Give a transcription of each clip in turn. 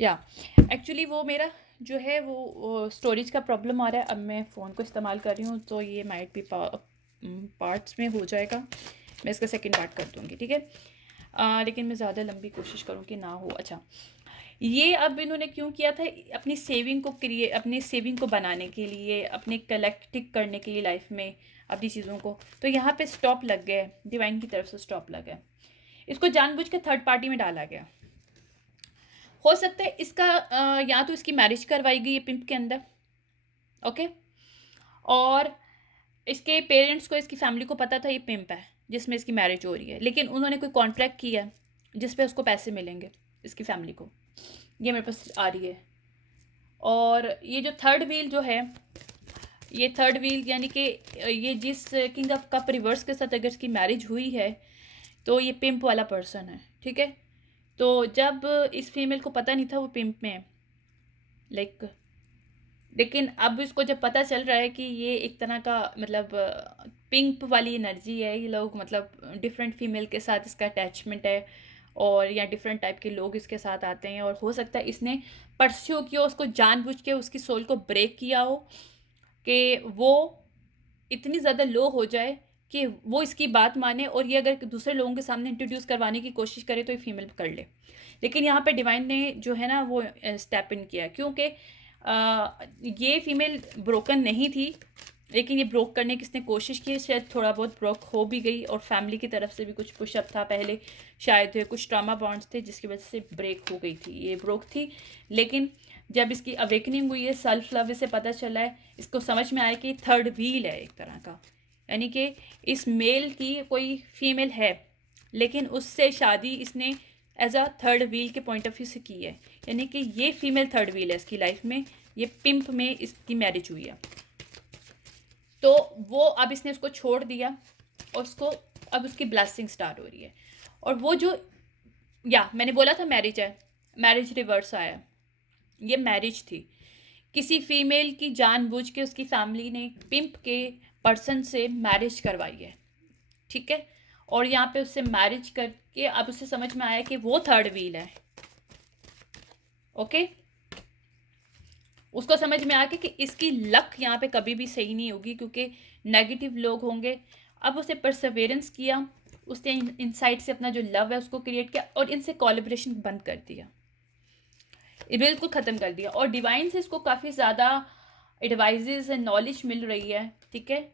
या एक्चुअली वो मेरा जो है वो स्टोरेज का प्रॉब्लम आ रहा है। अब मैं फ़ोन को इस्तेमाल कर रही हूँ तो ये माइट भी पार्ट्स में हो जाएगा। मैं इसका सेकंड पार्ट कर दूँगी, ठीक है। लेकिन मैं ज़्यादा लंबी कोशिश करूँ कि ना हो। अच्छा, ये अब इन्होंने क्यों किया था? अपनी सेविंग को बनाने के लिए, अपने कलेक्टिव करने के लिए लाइफ में अपनी चीज़ों को। तो यहाँ पे स्टॉप लग गए, डिवाइन की तरफ से स्टॉप लग गया। इसको जानबूझ के थर्ड पार्टी में डाला गया। हो सकता है इसका या तो इसकी मैरिज करवाई गई है पिंप के अंदर, ओके। और इसके पेरेंट्स को, इसकी फैमिली को पता था ये पिंप है जिसमें इसकी मैरिज हो रही है, लेकिन उन्होंने कोई कॉन्ट्रैक्ट किया है जिस पे उसको पैसे मिलेंगे, इसकी फैमिली को। ये मेरे पास आ रही है। और ये जो थर्ड व्हील जो है, ये थर्ड व्हील यानी कि ये जिस किंग ऑफ कप रिवर्स के साथ अगर इसकी मैरिज हुई है तो ये पिंप वाला पर्सन है, ठीक है। तो जब इस फीमेल को पता नहीं था वो पिंप में है, लाइक, लेकिन अब इसको जब पता चल रहा है कि ये एक तरह का मतलब पिंक वाली एनर्जी है, ये लोग मतलब डिफरेंट फीमेल के साथ इसका अटैचमेंट है, और या डिफरेंट टाइप के लोग इसके साथ आते हैं, और हो सकता है इसने परस्यू किया, उसको जानबूझ के उसकी सोल को ब्रेक किया हो कि वो इतनी ज़्यादा लो हो जाए कि वो इसकी बात माने, और ये अगर दूसरे लोगों के सामने इंट्रोड्यूस करवाने की कोशिश करे तो ये फीमेल कर ले। लेकिन यहाँ पे डिवाइन ने जो है ना वो स्टेप इन किया, क्योंकि ये फीमेल ब्रोकन नहीं थी, लेकिन ये ब्रोक करने की इसने कोशिश की, शायद थोड़ा बहुत ब्रोक हो भी गई, और फैमिली की तरफ से भी कुछ पुशअप था पहले, शायद कुछ ट्रामा बॉन्ड्स थे जिसकी वजह से ब्रेक हो गई थी, ये ब्रोक थी। लेकिन जब इसकी अवेकनिंग हुई है, सेल्फ लव से पता चला है, इसको समझ में आया कि थर्ड व्हील है एक तरह का, यानी कि इस मेल की कोई फीमेल है, लेकिन उससे शादी इसने एज अ थर्ड व्हील के पॉइंट ऑफ व्यू से की है, यानी कि ये फीमेल थर्ड व्हील है इसकी लाइफ में, ये पिंप में इसकी मैरिज हुई है। तो वो अब इसने उसको छोड़ दिया, और उसको अब उसकी ब्लेसिंग स्टार्ट हो रही है। और वो जो, या मैंने बोला था मैरिज है, मैरिज रिवर्स आया, ये मैरिज थी। किसी फीमेल की जानबूझ के उसकी फैमिली ने पिंप के पर्सन से मैरिज करवाई है, ठीक है। और यहाँ पे उससे मैरिज करके अब उसे समझ में आया कि वो थर्ड व्हील है, ओके। उसको समझ में आ गया कि इसकी लक यहाँ पे कभी भी सही नहीं होगी, क्योंकि नेगेटिव लोग होंगे। अब उसे परसेवेरेंस किया, उसने इनसाइड से अपना जो लव है उसको क्रिएट किया, और इनसे कोलैबोरेशन बंद कर दिया, बिल्कुल ख़त्म कर दिया। और डिवाइन से इसको काफ़ी ज़्यादा एडवाइजेज एंड नॉलेज मिल रही है, ठीक है।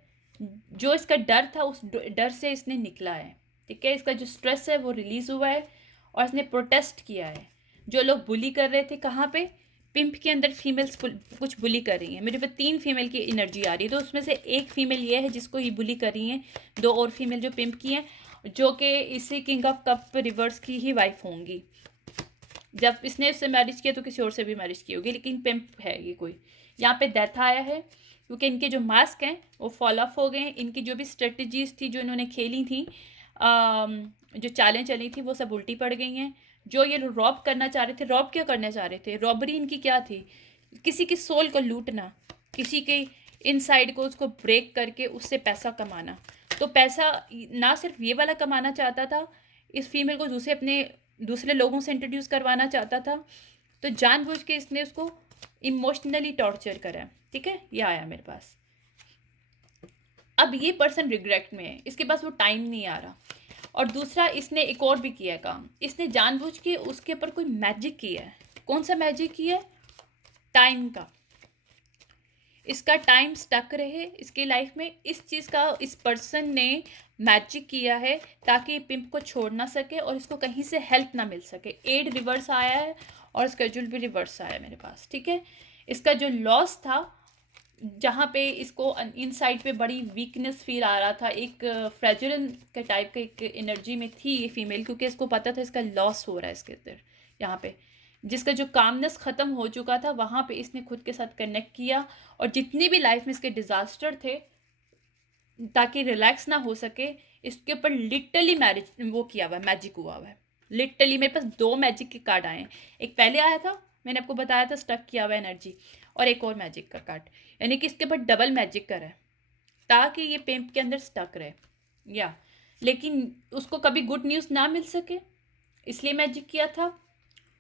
जो इसका डर था उस डर से इसने निकला है, ठीक है। इसका जो स्ट्रेस है वो रिलीज़ हुआ है, और इसने प्रोटेस्ट किया है। जो लोग बुली कर रहे थे, कहाँ पे, पिंप के अंदर फीमेल्स कुछ बुली कर रही हैं। मेरे पे 3 फीमेल की एनर्जी आ रही है, तो उसमें से एक फीमेल ये है जिसको ही बुली कर रही हैं, 2 और फीमेल जो पिंप की हैं, जो कि इसी किंग ऑफ कप रिवर्स की ही वाइफ होंगी। जब इसने इससे मैरिज किया तो किसी और से भी मैरिज की होगी, लेकिन पिंप है ये कोई। यहाँ पे डेथ आया है, क्योंकि इनके जो मास्क हैं वो फॉल ऑफ हो गए हैं। इनकी जो भी स्ट्रेटजीज थी जो इन्होंने खेली थी, जो चालें चली थी, वो सब उल्टी पड़ गई हैं। जो ये रॉब करना चाह रहे थे, रॉब क्या करना चाह रहे थे, रॉबरी इनकी क्या थी, किसी की सोल को लूटना, किसी के इनसाइड को उसको ब्रेक करके उससे पैसा कमाना। तो पैसा ना सिर्फ ये वाला कमाना चाहता था, इस फीमेल को दूसरे लोगों से इंट्रोड्यूस करवाना चाहता था। तो जानबूझ के इसने उसको इमोशनली टॉर्चर करा, ठीक है। ये आया मेरे पास। अब ये पर्सन रिग्रेट में है, इसके पास वो टाइम नहीं आ रहा। और दूसरा, इसने एक और भी किया काम, इसने जानबूझ के उसके ऊपर कोई मैजिक किया है। कौन सा मैजिक किया है? टाइम का। इसका टाइम स्टक रहे इसकी लाइफ में, इस चीज़ का इस पर्सन ने मैजिक किया है, ताकि पिंप को छोड़ ना सके और इसको कहीं से हेल्प ना मिल सके। एड रिवर्स आया है, और स्केड्यूल भी रिवर्स आया है मेरे पास, ठीक है। इसका जो लॉस था, जहाँ पे इसको इन साइड पे बड़ी वीकनेस फील आ रहा था, एक फ्रेजुरन के टाइप का एक एनर्जी में थी ये फीमेल, क्योंकि इसको पता था इसका लॉस हो रहा है इसके अंदर। यहाँ पे जिसका जो कामनेस ख़त्म हो चुका था, वहाँ पे इसने खुद के साथ कनेक्ट किया, और जितनी भी लाइफ में इसके डिज़ास्टर थे, ताकि रिलैक्स ना हो सके, इसके ऊपर लिटरली मैरिज वो किया हुआ है, मैजिक हुआ हुआ है। लिटरली मेरे पास 2 मैजिक के कार्ड आए हैं। एक पहले आया था, मैंने आपको बताया था स्टक किया हुआ एनर्जी, और एक और मैजिक का कार्ड, यानी कि इसके ऊपर डबल मैजिक करा है, ताकि ये पिंप के अंदर स्टक रहे, या लेकिन उसको कभी गुड न्यूज़ ना मिल सके, इसलिए मैजिक किया था,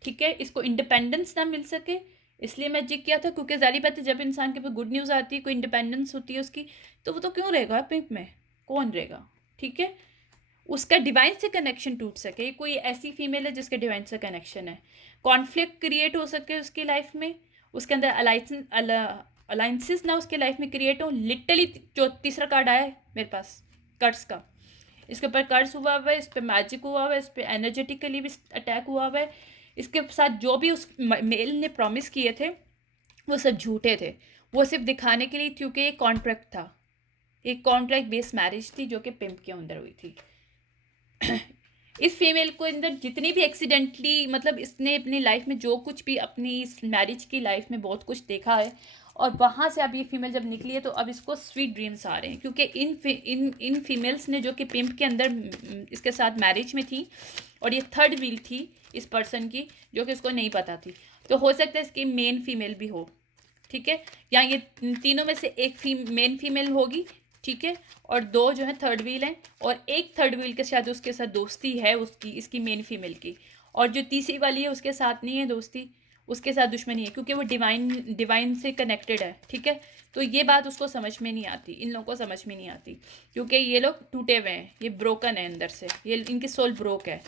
ठीक है, इसको इंडिपेंडेंस ना मिल सके, इसलिए मैजिक किया था, क्योंकि ज़ाहिर बात है जब इंसान के पास गुड न्यूज़ आती है, कोई इंडिपेंडेंस होती है उसकी, तो वो तो क्यों रहेगा पिंप में, कौन रहेगा, ठीक है। उसका डिवाइन से कनेक्शन टूट सके, कोई ऐसी फीमेल है जिसके डिवाइन से कनेक्शन है, कॉन्फ्लिक्ट क्रिएट हो सके उसकी लाइफ में, उसके अंदर अलाइंसेस ना उसके लाइफ में क्रिएट हो। लिटरली जो तीसरा कार्ड आया है मेरे पास कर्स का, इसके ऊपर कर्स हुआ हुआ है, इस पर मैजिक हुआ हुआ है, इस पर एनर्जेटिकली भी अटैक हुआ हुआ है, इसके साथ जो भी उस मेल ने प्रॉमिस किए थे वो सब झूठे थे, वो सिर्फ दिखाने के लिए, क्योंकि एक कॉन्ट्रैक्ट था, एक कॉन्ट्रैक्ट बेस्ड मैरिज थी जो कि पिंप के अंदर हुई थी। इस फीमेल को अंदर जितनी भी एक्सीडेंटली, मतलब इसने अपनी लाइफ में जो कुछ भी अपनी इस मैरिज की लाइफ में बहुत कुछ देखा है, और वहाँ से अब ये फीमेल जब निकली है तो अब इसको स्वीट ड्रीम्स आ रहे हैं, क्योंकि इन फीमेल्स ने जो कि पिंप के अंदर इसके साथ मैरिज में थी, और ये थर्ड व्हील थी इस पर्सन की, जो कि इसको नहीं पता थी, तो हो सकता है इसकी मेन फीमेल भी हो, ठीक है, या ये तीनों में से एक मेन फीमेल होगी, ठीक है, और दो जो है थर्ड व्हील हैं, और एक थर्ड व्हील के साथ उसके साथ दोस्ती है उसकी, इसकी मेन फीमेल की, और जो तीसरी वाली है उसके साथ नहीं है दोस्ती, उसके साथ दुश्मनी है, क्योंकि वो डिवाइन से कनेक्टेड है, ठीक है। तो ये बात उसको समझ में नहीं आती, इन लोगों को समझ में नहीं आती, क्योंकि ये लोग टूटे हुए हैं, ये ब्रोकन है अंदर से, ये इनकी सोल ब्रोक है।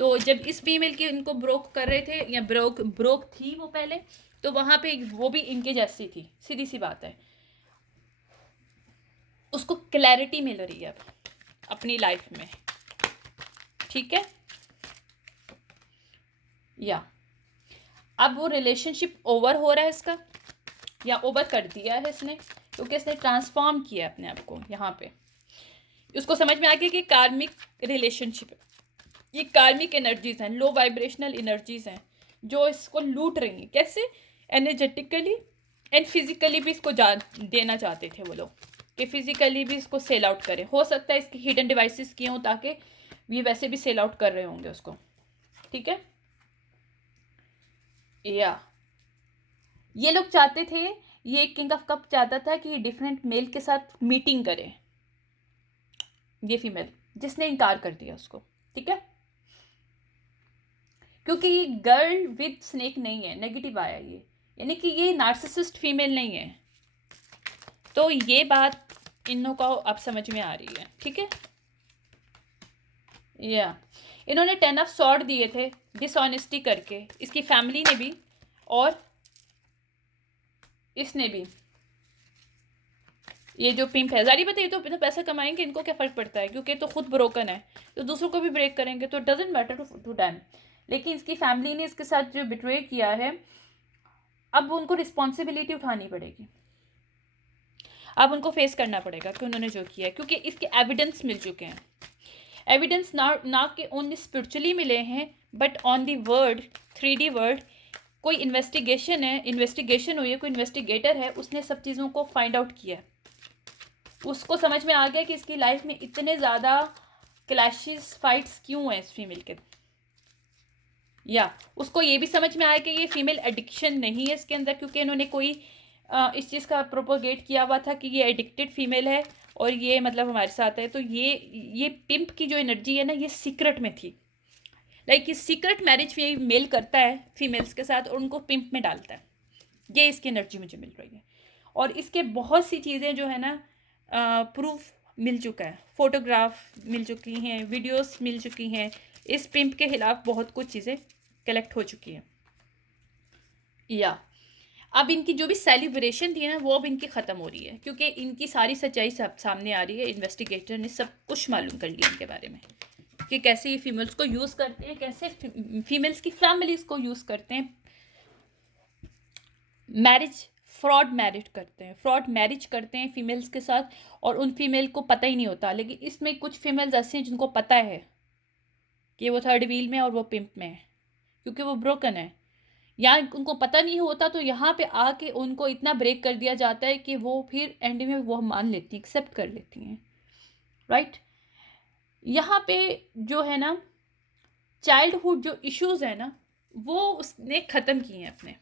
तो जब इस फीमेल की इनको ब्रोक कर रहे थे, या ब्रोक थी वो पहले, तो वहाँ पे वो भी इनके जैसी थी, सीधी सी बात है, उसको क्लैरिटी मिल रही है अब अपनी लाइफ में, ठीक है। या अब वो रिलेशनशिप ओवर हो रहा है इसका, या ओवर कर दिया है इसने, क्योंकि इसने ट्रांसफॉर्म किया अपने आप को यहाँ पे, उसको समझ में आ गया कि कार्मिक रिलेशनशिप है, ये कार्मिक एनर्जीज हैं, लो वाइब्रेशनल एनर्जीज हैं जो इसको लूट रही हैं, कैसे, एनर्जेटिकली एंड फिजिकली भी इसको देना चाहते थे वो लोग, कि फिजिकली भी इसको सेल आउट करें, हो सकता है इसकी हिडन डिवाइसेस किए हों ताकि ये वैसे भी सेल आउट कर रहे होंगे उसको, ठीक है। या ये लोग चाहते थे, ये किंग ऑफ कप चाहता था कि डिफरेंट मेल के साथ मीटिंग करे, ये फीमेल, जिसने इनकार कर दिया उसको, ठीक है, क्योंकि ये गर्ल विद स्नेक नहीं है, नेगेटिव आया ये, यानी कि ये नार्सिसिस्ट फीमेल नहीं है, तो ये बात इन लोगों को अब समझ में आ रही है, ठीक है। या इन्होंने 10 ऑफ सॉर्ड दिए थे डिसऑनेस्टी करके, इसकी फैमिली ने भी और इसने भी, ये जो पिंप है, जारी बताइए तो पैसा कमाएंगे, इनको क्या फ़र्क पड़ता है, क्योंकि तो खुद ब्रोकन है, तो दूसरों को भी ब्रेक करेंगे, तो डजेंट मैटर टू डैम। लेकिन इसकी फैमिली ने इसके साथ जो बिट्रे किया है, अब उनको रिस्पॉन्सिबिलिटी उठानी पड़ेगी, अब उनको फेस करना पड़ेगा कि उन्होंने जो किया है, क्योंकि इसके एविडेंस मिल चुके हैं, एविडेंस ना कि ओनली स्पिरिचुअली मिले हैं, but on the word 3D word, कोई इन्वेस्टिगेशन हुई है, कोई इन्वेस्टिगेटर है, उसने सब चीज़ों को फाइंड आउट किया, उसको समझ में आ गया कि इसकी लाइफ में इतने ज़्यादा क्लैशेस फाइट्स क्यों हैं इस फीमेल के, या उसको ये भी समझ में आया कि ये फीमेल एडिक्शन नहीं है इसके अंदर, क्योंकि इन्होंने कोई इस चीज़ का प्रोपोगेट किया हुआ था कि ये एडिक्टेड फीमेल है और ये मतलब हमारे साथ है, तो ये पिंप की जो एनर्जी है ना, ये सीक्रेट में थी, लाइक ये सीक्रेट मैरिज मेल करता है फीमेल्स के साथ और उनको पिंप में डालता है, ये इसकी एनर्जी मुझे मिल रही है। और इसके बहुत सी चीज़ें जो है ना, प्रूफ मिल चुका है, फोटोग्राफ मिल चुकी हैं, वीडियोस मिल चुकी हैं, इस पिंप के खिलाफ बहुत कुछ चीज़ें कलेक्ट हो चुकी हैं। या अब इनकी जो भी सेलिब्रेशन थी ना, वो अब इनकी ख़त्म हो रही है, क्योंकि इनकी सारी सच्चाई सब सामने आ रही है, इन्वेस्टिगेटर ने सब कुछ मालूम कर लिया इनके बारे में, कि कैसे ये फीमेल्स को यूज़ करते हैं, कैसे फीमेल्स की फैमिलीज को यूज़ करते हैं, फ्रॉड मैरिज करते हैं फीमेल्स के साथ, और उन फीमेल को पता ही नहीं होता। लेकिन इसमें कुछ फीमेल्स ऐसे हैं जिनको पता है कि वो थर्ड व्हील में और वो पिंप में है, क्योंकि वो ब्रोकन है, या उनको पता नहीं होता, तो यहाँ पे आके उनको इतना ब्रेक कर दिया जाता है कि वो फिर एंड में वो मान लेती हैं, एक्सेप्ट कर लेती हैं, राइट। यहाँ पे जो है ना, चाइल्डहुड जो इश्यूज़ है ना, वो उसने ख़त्म किए हैं अपने,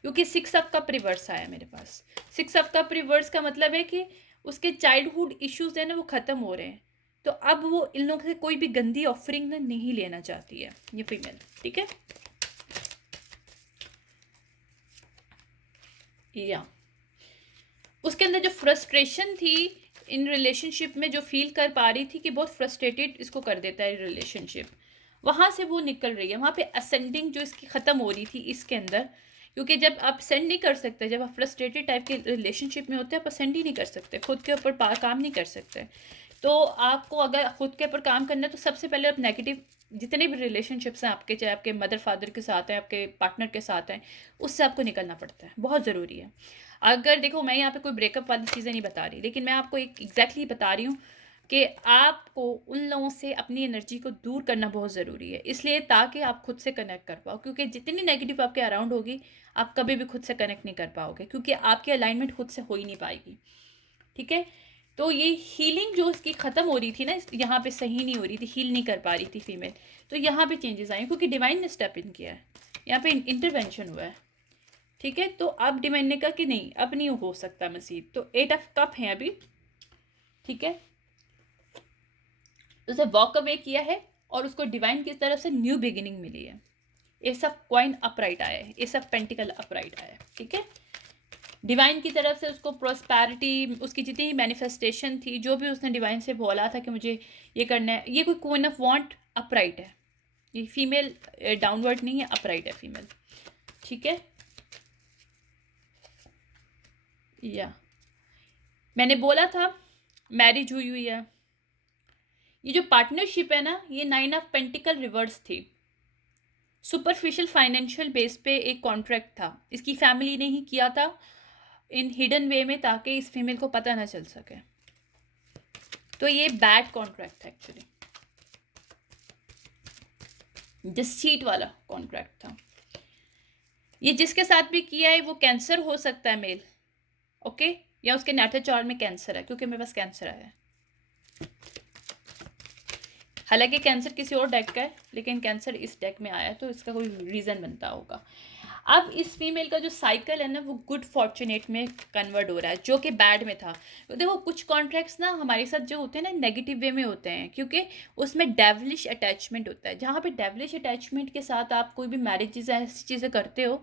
क्योंकि 6 ऑफ कप रिवर्स आया मेरे पास। 6 ऑफ कप रिवर्स का मतलब है कि उसके चाइल्डहुड इश्यूज़ है ना, वो ख़त्म हो रहे हैं, तो अब वो इन लोगों से कोई भी गंदी ऑफरिंग ना नहीं लेना चाहती है ये फीमेल, ठीक है। या उसके अंदर जो फ्रस्ट्रेशन थी इन रिलेशनशिप में, जो फील कर पा रही थी कि बहुत फ्रस्ट्रेटेड इसको कर देता है रिलेशनशिप, वहाँ से वो निकल रही है। वहाँ पे असेंडिंग जो इसकी ख़त्म हो रही थी इसके अंदर, क्योंकि जब आप असेंड नहीं कर सकते, जब आप फ्रस्ट्रेटेड टाइप के रिलेशनशिप में होते हैं, आप असेंड ही नहीं कर सकते, खुद के ऊपर काम नहीं कर सकते। तो आपको अगर खुद के ऊपर काम करना है तो सबसे पहले आप नेगेटिव जितने भी रिलेशनशिप्स हैं आपके, चाहे आपके मदर फादर के साथ हैं, आपके पार्टनर के साथ हैं, उससे आपको निकलना पड़ता है, बहुत ज़रूरी है। अगर देखो, मैं यहाँ पे कोई ब्रेकअप वाली चीज़ें नहीं बता रही, लेकिन मैं आपको एक एग्जैक्टली बता रही हूँ कि आपको उन लोगों से अपनी एनर्जी को दूर करना बहुत ज़रूरी है, इसलिए ताकि आप खुद से कनेक्ट कर पाओ, क्योंकि जितनी नेगेटिव आपके अराउंड होगी आप कभी भी खुद से कनेक्ट नहीं कर पाओगे, क्योंकि आपकी अलाइनमेंट खुद से हो ही नहीं पाएगी। ठीक है, तो ये हीलिंग जो इसकी ख़त्म हो रही थी ना, यहाँ पे सही नहीं हो रही थी, हील नहीं कर पा रही थी फीमेल, तो यहाँ पे चेंजेस आए क्योंकि डिवाइन ने स्टेप इन किया है, यहाँ पे इंटरवेंशन हुआ है। ठीक है, तो अब डिवाइन ने कहा कि नहीं, अब नहीं हो सकता मसीद, तो 8 ऑफ कप है अभी। ठीक है, उसे वॉक अवे किया है और उसको डिवाइन की तरफ से न्यू बिगिनिंग मिली है। ये सब कॉइन अपराइट आया है, ये सब पेंटिकल अपराइट आया है। ठीक है, डिवाइन की तरफ से उसको प्रोस्पैरिटी, उसकी जितनी ही मैनिफेस्टेशन थी, जो भी उसने डिवाइन से बोला था कि मुझे ये करना है, ये कोई क्वीन ऑफ वांट अपराइट है, ये फीमेल डाउनवर्ड नहीं है, अपराइट है फीमेल। ठीक है, या मैंने बोला था मैरिज हुई हुई है। ये जो पार्टनरशिप है ना, ये 9 ऑफ पेंटिकल रिवर्स थी, सुपरफिशियल फाइनेंशियल बेस पे एक कॉन्ट्रैक्ट था, इसकी फैमिली ने ही किया था इन हिडन वे में, ताकि इस फीमेल को पता ना चल सके। तो ये बैड कॉन्ट्रैक्ट था एक्चुअली, डिसीट वाला कॉन्ट्रैक्ट था। ये जिसके साथ भी किया है वो कैंसर हो सकता है मेल, ओके, या उसके नेटर चार्ट में कैंसर है, क्योंकि मेरे पास कैंसर आया है। हालांकि कैंसर किसी और डेक का है, लेकिन कैंसर इस डेक में आया, तो इसका कोई रीज़न बनता होगा। अब इस फीमेल का जो साइकिल है ना, वो गुड फॉर्चुनेट में कन्वर्ट हो रहा है, जो कि बैड में था। तो देखो, कुछ कॉन्ट्रैक्ट्स ना हमारे साथ जो होते हैं ना, नेगेटिव वे में होते हैं, क्योंकि उसमें डेवलिश अटैचमेंट होता है। जहाँ पे डेवलिश अटैचमेंट के साथ आप कोई भी मैरिजेज ऐसी चीज़ें करते हो,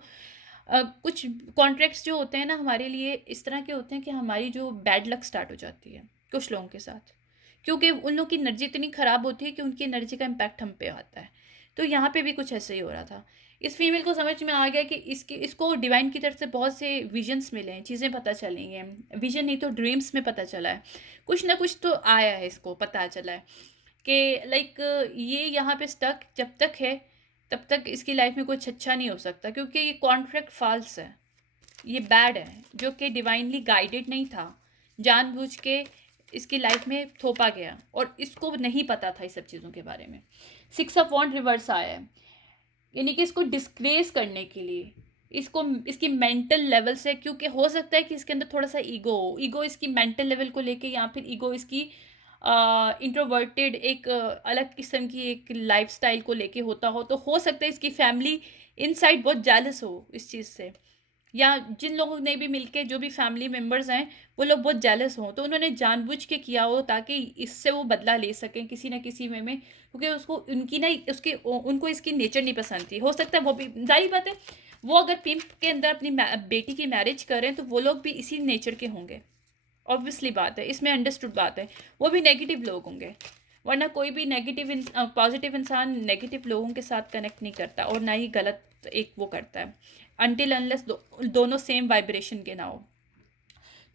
कुछ कॉन्ट्रैक्ट्स जो होते हैं ना हमारे लिए इस तरह के होते हैं कि हमारी जो बैड लक स्टार्ट हो जाती है कुछ लोगों के साथ, क्योंकि उन लोगों की एनर्जी इतनी ख़राब होती है कि उनकी एनर्जी का इम्पैक्ट हम पे आता है। तो यहाँ पे भी कुछ ऐसे ही हो रहा था। इस फीमेल को समझ में आ गया कि इसको डिवाइन की तरफ से बहुत से विजन्स मिले हैं, चीज़ें पता चली हैं, विजन नहीं तो ड्रीम्स में पता चला है, कुछ ना कुछ तो आया है, इसको पता चला है कि लाइक ये यहाँ पे स्टक जब तक है तब तक इसकी लाइफ में कुछ अच्छा नहीं हो सकता, क्योंकि ये कॉन्ट्रैक्ट फॉल्स है, ये बैड है, जो कि डिवाइनली गाइडेड नहीं था, जानबूझ के इसकी लाइफ में थोपा गया और इसको नहीं पता था इस सब चीज़ों के बारे में। 6 ऑफ वॉन्ड रिवर्स आया है, यानी कि इसको डिस्ग्रेस करने के लिए, इसको इसकी मेंटल लेवल से, क्योंकि हो सकता है कि इसके अंदर थोड़ा सा ईगो इसकी मेंटल लेवल को लेके, या फिर ईगो इसकी इंट्रोवर्टेड एक अलग किस्म की एक लाइफस्टाइल को लेके होता हो सकता है इसकी फैमिली इनसाइड बहुत जेलस हो इस चीज़ से, या जिन लोगों ने भी मिलके जो भी फैमिली मेम्बर्स हैं वो लोग बहुत जेलस हों, तो उन्होंने जानबूझ के किया हो ताकि इससे वो बदला ले सकें किसी ना किसी वे में, क्योंकि उसको उनकी ना उसके उनको इसकी नेचर नहीं पसंद थी। हो सकता है वो भी, जाहिर बात है, वो अगर पिंप के अंदर अपनी बेटी की मैरिज करें तो वो लोग भी इसी नेचर के होंगे, ऑब्वियसली बात है, इसमें अंडरस्टूड बात है, वो भी नेगेटिव लोग होंगे, वरना कोई भी नेगेटिव पॉजिटिव इंसान नेगेटिव लोगों के साथ कनेक्ट नहीं करता और ना ही गलत एक वो करता है, अनटिल अनलेस दोनों सेम वाइब्रेशन के ना हो।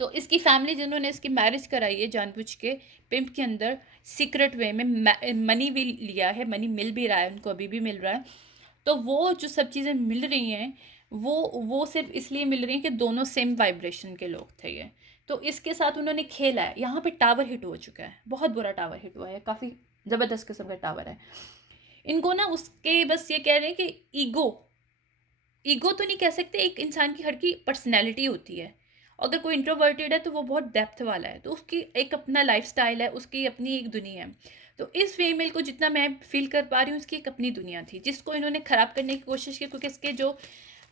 तो इसकी फैमिली जिन्होंने इसकी मैरिज कराई है जानबूझ के पिंप के अंदर, सीक्रेट वे में मनी भी लिया है, मनी मिल भी रहा है उनको, अभी भी मिल रहा है, तो वो जो सब चीज़ें मिल रही हैं वो सिर्फ इसलिए मिल रही हैं कि दोनों सेम वाइब्रेशन के लोग थे ये, तो इसके साथ उन्होंने खेला है। यहाँ पे टावर हिट हो चुका है, बहुत बुरा टावर हिट हुआ है, काफ़ी ज़बरदस्त किस्म का टावर है। इनको ना उसके बस ये कह रहे हैं कि ईगो तो नहीं कह सकते, एक इंसान की हर की पर्सनैलिटी होती है, अगर कोई इंट्रोवर्टेड है तो वो बहुत डेप्थ वाला है, तो उसकी एक अपना लाइफस्टाइल है, उसकी अपनी एक दुनिया है। तो इस फीमेल को जितना मैं फील कर पा रही हूँ उसकी एक अपनी दुनिया थी, जिसको इन्होंने ख़राब करने की कोशिश की, क्योंकि इसके जो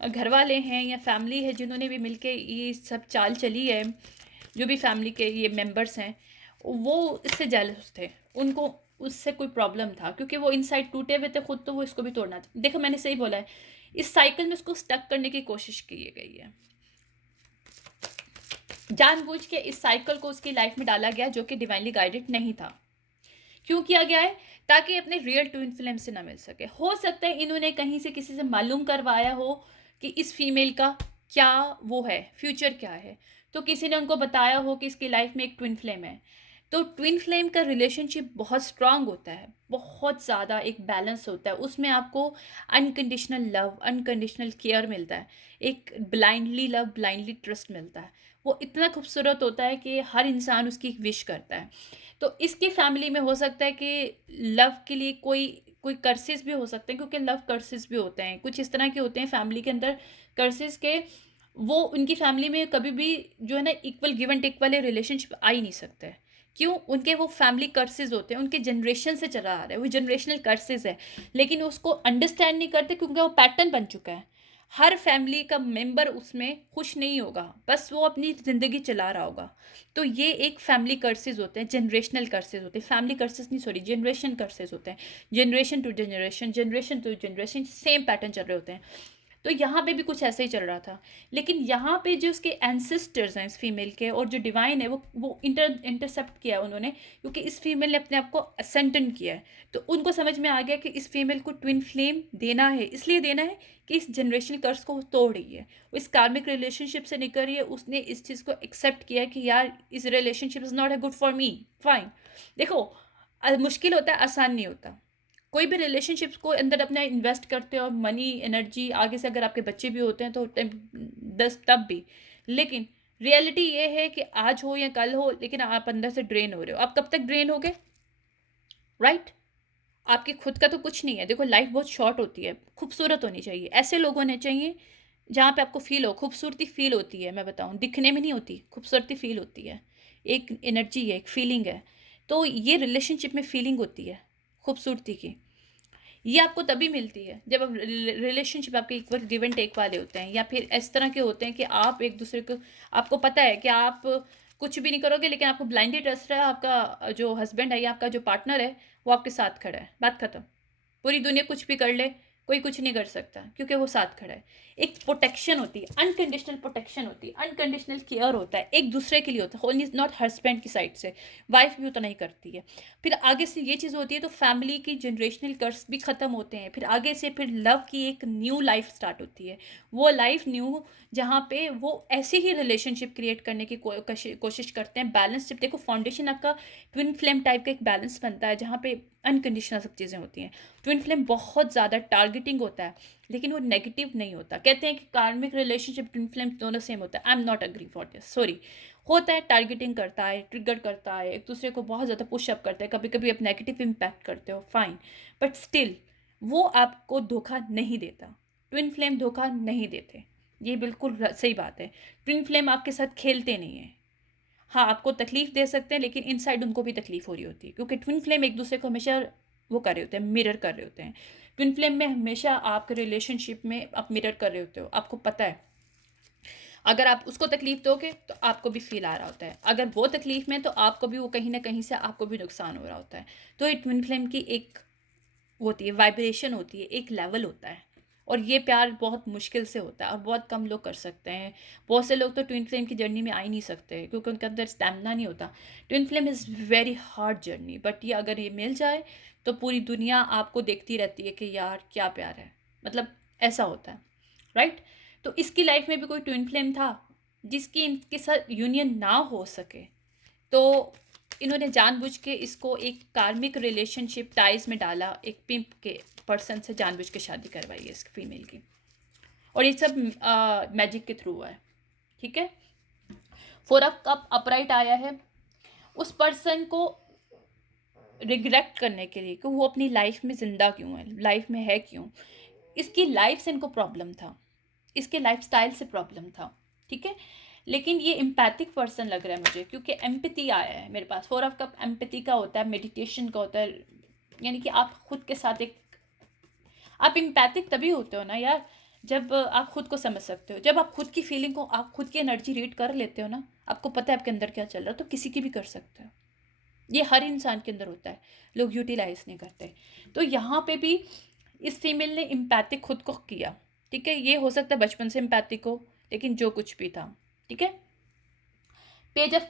घर वाले हैं या फैमिली है जिन्होंने भी मिलके ये सब चाल चली है, जो भी फैमिली के ये मेंबर्स हैं वो इससे जेलस थे, उनको उससे कोई प्रॉब्लम था, क्योंकि वो इनसाइड टूटे हुए थे खुद, तो वो इसको भी तोड़ना था। देखो मैंने सही बोला है, इस साइकिल में इसको स्टक करने की कोशिश की गई है। जानबूझ के इस साइकिल को उसकी लाइफ में डाला गया जो कि डिवाइनली गाइडेड नहीं था। क्यों किया गया है? ताकि अपने रियल ट्विन फ्लेम से ना मिल सके। हो सकता है इन्होंने कहीं से किसी से मालूम करवाया हो कि इस फीमेल का क्या वो है, फ्यूचर क्या है, तो किसी ने उनको बताया हो कि इसकी लाइफ में एक ट्विन फ्लेम है। तो ट्विन फ्लेम का रिलेशनशिप बहुत स्ट्रांग होता है, बहुत ज़्यादा एक बैलेंस होता है, उसमें आपको अनकंडीशनल लव, अनकंडीशनल केयर मिलता है, एक ब्लाइंडली लव, ब्लाइंडली ट्रस्ट मिलता है। वो इतना खूबसूरत होता है कि हर इंसान उसकी विश करता है। तो इसकी फैमिली में हो सकता है कि लव के लिए कोई कोई कर्सेस भी हो सकते हैं, क्योंकि लव कर्सेस भी होते हैं, कुछ इस तरह के होते हैं फैमिली के अंदर कर्सेस के। वो उनकी फैमिली में कभी भी जो है ना इक्वल गिव एंड टेक वाले रिलेशनशिप आ ही नहीं सकते हैं। क्यों? उनके वो फैमिली कर्सेस होते हैं, उनके जनरेशन से चला आ रहा है, वो जनरेशनल कर्सेस है, लेकिन उसको अंडरस्टैंड नहीं करते क्योंकि वो पैटर्न बन चुका है। हर फैमिली का मेंबर उसमें खुश नहीं होगा, बस वो अपनी ज़िंदगी चला रहा होगा। तो ये एक फैमिली कर्सेस होते हैं, जनरेशनल कर्सेस होते हैं, फैमिली कर्सेस नहीं, सॉरी, जनरेशन कर्सेस होते हैं। Generation to generation, generation to generation same pattern चल रहे होते हैं। तो यहाँ पे भी कुछ ऐसा ही चल रहा था, लेकिन यहाँ पे जो उसके एंसेस्टर्स हैं इस फीमेल के, और जो डिवाइन है वो इंटरसेप्ट किया उन्होंने, क्योंकि इस फीमेल ने अपने आप को असेंटन किया है। तो उनको समझ में आ गया कि इस फीमेल को ट्विन फ्लेम देना है, इसलिए देना है कि इस जनरेशनल कर्स को वो तोड़ रही है, वो इस कार्मिक रिलेशनशिप से निकल रही है। उसने इस चीज़ को एक्सेप्ट किया है कि यार इस relationship is not a good for me, fine. देखो, मुश्किल होता है, आसान नहीं होता। कोई भी रिलेशनशिप्स को अंदर अपना इन्वेस्ट करते हो, मनी, एनर्जी, आगे से अगर आपके बच्चे भी होते हैं तो दस तब भी, लेकिन रियलिटी ये है कि आज हो या कल हो, लेकिन आप अंदर से ड्रेन हो रहे हो। आप कब तक ड्रेन होगे? राइट? आपकी खुद का तो कुछ नहीं है। देखो, लाइफ बहुत शॉर्ट होती है, खूबसूरत होनी चाहिए, ऐसे लोग होने चाहिए जहाँ पे आपको फील हो, खूबसूरती फील होती है। मैं बताऊँ, दिखने में नहीं होती, खूबसूरती फील होती है, एक एनर्जी है, एक फीलिंग है। तो ये रिलेशनशिप में फीलिंग होती है खूबसूरती की। ये आपको तभी मिलती है जब आप रिलेशनशिप आपके इक्वल गिव एंड टेक वाले होते हैं, या फिर इस तरह के होते हैं कि आप एक दूसरे को, आपको पता है कि आप कुछ भी नहीं करोगे, लेकिन आपको ब्लाइंडली ट्रस्ट है, आपका जो हस्बैंड है या आपका जो पार्टनर है वो आपके साथ खड़ा है, बात खत्म। पूरी दुनिया कुछ भी कर ले, कोई कुछ नहीं कर सकता, क्योंकि वो साथ खड़ा है। एक प्रोटेक्शन होती है, अनकंडीशनल प्रोटेक्शन होती है, अनकंडीशनल केयर होता है, एक दूसरे के लिए होता है, ओनली नॉट हस्बैंड की साइड से, वाइफ भी उतना ही करती है। फिर आगे से ये चीज़ होती है तो फैमिली की जनरेशनल कर्स भी ख़त्म होते हैं। फिर आगे से फिर लव की एक न्यू लाइफ स्टार्ट होती है, वो लाइफ न्यू, जहाँ पे वो ऐसे ही रिलेशनशिप क्रिएट करने की कोशिश करते हैं। बैलेंस, जब देखो फाउंडेशन आपका ट्विन फ्लेम टाइप का एक बैलेंस बनता है, जहाँ पे अनकंडीशनल सब चीज़ें होती हैं। ट्विन फ्लेम बहुत ज़्यादा टारगेटिंग होता है, लेकिन वो नेगेटिव नहीं होता। कहते हैं कि कार्मिक रिलेशनशिप, ट्विन फ्लेम दोनों सेम होता है। I am not agree for this, sorry. होता है, टारगेटिंग करता है, ट्रिगर करता है, एक दूसरे को बहुत ज़्यादा पुशअप करता है, कभी कभी आप नेगेटिव इम्पैक्ट करते हो, फाइन, बट स्टिल वो आपको धोखा नहीं देता। ट्विन फ्लेम धोखा नहीं देते, ये बिल्कुल सही बात है। ट्विन फ्लेम आपके साथ खेलते नहीं है। हाँ, आपको तकलीफ दे सकते हैं, लेकिन इनसाइड उनको भी तकलीफ हो रही होती है, क्योंकि ट्विन फ्लेम एक दूसरे को हमेशा वो कर रहे होते हैं, मिरर कर रहे होते हैं। ट्विन फ्लेम में हमेशा आपके रिलेशनशिप में आप मिरर कर रहे होते हो, आपको पता है। अगर आप उसको तकलीफ दोगे तो आपको भी फील आ रहा होता है, अगर वो तकलीफ में तो आपको भी वो कहीं ना कहीं से आपको भी नुकसान हो रहा होता है। तो ये ट्विन फ्लेम की एक होती है, वाइब्रेशन होती है, एक लेवल होता है। और ये प्यार बहुत मुश्किल से होता है और बहुत कम लोग कर सकते हैं। बहुत से लोग तो ट्विन फ्लेम की जर्नी में आ ही नहीं सकते, क्योंकि उनके अंदर स्टैमिना नहीं होता। Twin flame is very hard journey, but ये अगर ये मिल जाए तो पूरी दुनिया आपको देखती रहती है कि यार क्या प्यार है, मतलब ऐसा होता है, राइट? तो इसकी लाइफ में भी कोई ट्विन फ्लेम था जिसकी इनके साथ यूनियन ना हो सके, तो इन्होंने जानबूझ के इसको एक कार्मिक रिलेशनशिप टाइज में डाला, एक पिंप के पर्सन से जानबूझ के शादी करवाई है इस फीमेल की, और ये सब मैजिक के थ्रू है, ठीक है। 4 ऑफ कप अपराइट आया है उस पर्सन को रिग्रेट करने के लिए कि वो अपनी लाइफ में ज़िंदा क्यों है, लाइफ में है क्यों। इसकी लाइफ से इनको प्रॉब्लम था, इसके लाइफस्टाइल से प्रॉब्लम था, ठीक है। लेकिन ये एम्पैथिक पर्सन लग रहा है मुझे, क्योंकि एम्पैथी आया है मेरे पास। 4 ऑफ कप एम्पैथी का होता है, मेडिटेशन का होता है, यानी कि आप खुद के साथ एक, आप एम्पैथिक तभी होते हो ना यार, जब आप खुद को समझ सकते हो, जब आप खुद की फीलिंग को, आप खुद की एनर्जी रीड कर लेते हो ना, आपको पता है आपके अंदर क्या चल रहा है, तो किसी की भी कर सकते हो। ये हर इंसान के अंदर होता है, लोग यूटिलाइज नहीं करते। तो यहाँ पे भी इस फीमेल ने एम्पैथिक खुद को किया, ठीक है। ये हो सकता है बचपन से एम्पैथिक हो, लेकिन जो कुछ भी था, ठीक है। Page of